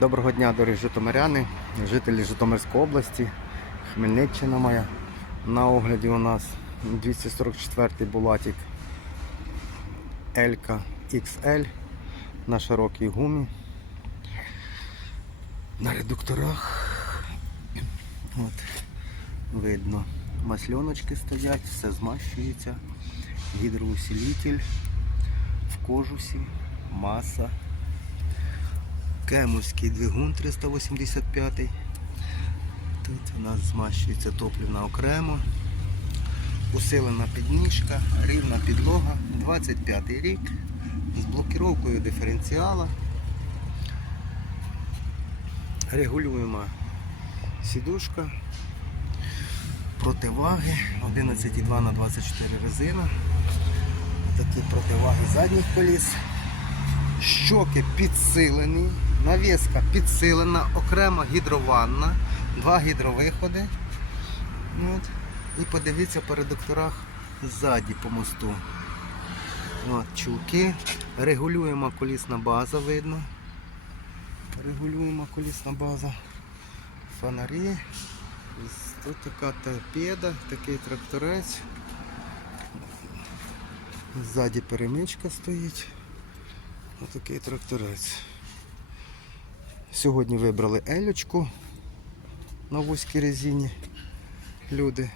Доброго дня, дорогі житомиряни, жителі Житомирської області, Хмельниччина моя. На огляді у нас 244-й Булатик Елька XL на широкій гумі. На редукторах. От, видно, масльоночки стоять, все змащується, гідроусилитель в кожусі, маса. Кемовський двигун 385. Тут у нас змащується топлівна окремо. Усилена підніжка, рівна підлога, 25 рік з блокіровкою диференціала. Регулюємо сідушка, противаги 11,2 на 24 резина. Такі противаги задніх коліс щоки підсилені, навіска підсилена, окремо гідрованна, два гідровиходи. От. І подивіться по редукторах ззаді по мосту. От, чулки. Регулюємо колісна база, видно. Регулюємо колісна база. Фонарі. Тут така торпеда, такий тракторець. Ззаді перемичка стоїть. Отакий тракторець. Сьогодні вибрали елючку на вузькій резині. Люди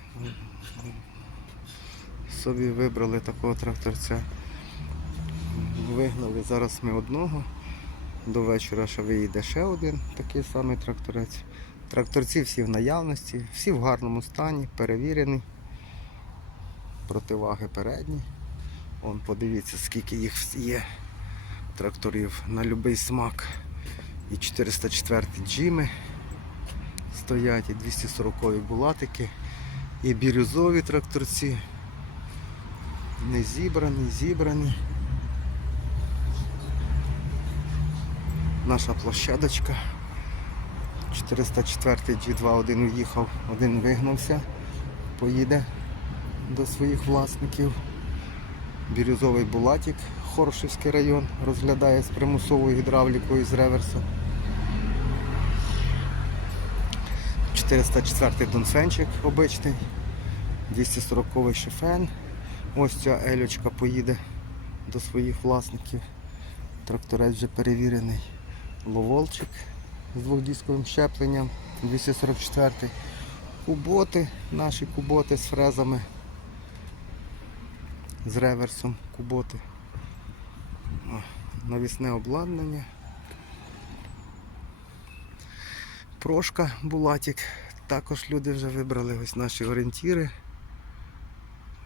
собі вибрали такого тракторця. Вигнали зараз ми одного. До вечора ще виїде ще один такий самий тракторець. Тракторці всі в наявності, всі в гарному стані, перевірені. Противаги передні. Вон подивіться, скільки їх є тракторів на будь-який смак. І 404 джими стоять, і 240 булатики, і бірюзові тракторці. Не зібрані, зібрані. Наша площадочка. 404 G2 один уїхав, один вигнався, поїде до своїх власників. Бірюзовий Булатик, Хоршівський район, розглядає з примусовою гідравлікою з реверсу. 404 Донфенчик обичний, 240 шифен. Ось ця елючка поїде до своїх власників. Тракторець вже перевірений. Ловолчик з двохдісковим щепленням, 244 Куботи, наші куботи з фрезами з реверсом куботи. Навісне обладнання. Прошка Булатик. Також люди вже вибрали ось наші орієнтіри.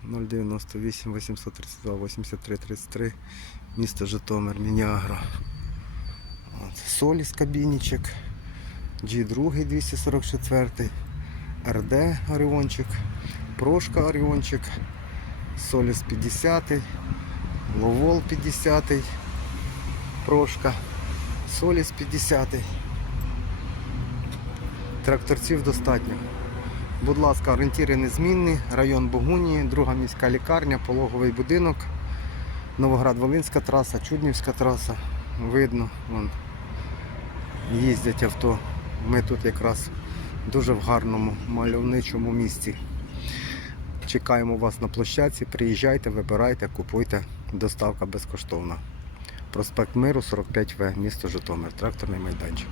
098 832 83 33 місто Житомир, Мініагро. От, Соліс кабінічок, G2 244, РД Оріончик, Прошка Оріончик. Соліс 50, Ловол 50, Прошка, Соліс 50. Тракторців достатньо. Будь ласка, орієнтіри незмінні, район Богунії, друга міська лікарня, пологовий будинок, Новоград-Волинська траса, Чуднівська траса. Видно, вон, їздять авто. Ми тут якраз дуже в гарному мальовничому місці. Чекаємо вас на площадці, приїжджайте, вибирайте, купуйте. Доставка безкоштовна. Проспект Миру 45В, місто Житомир, тракторний майданчик.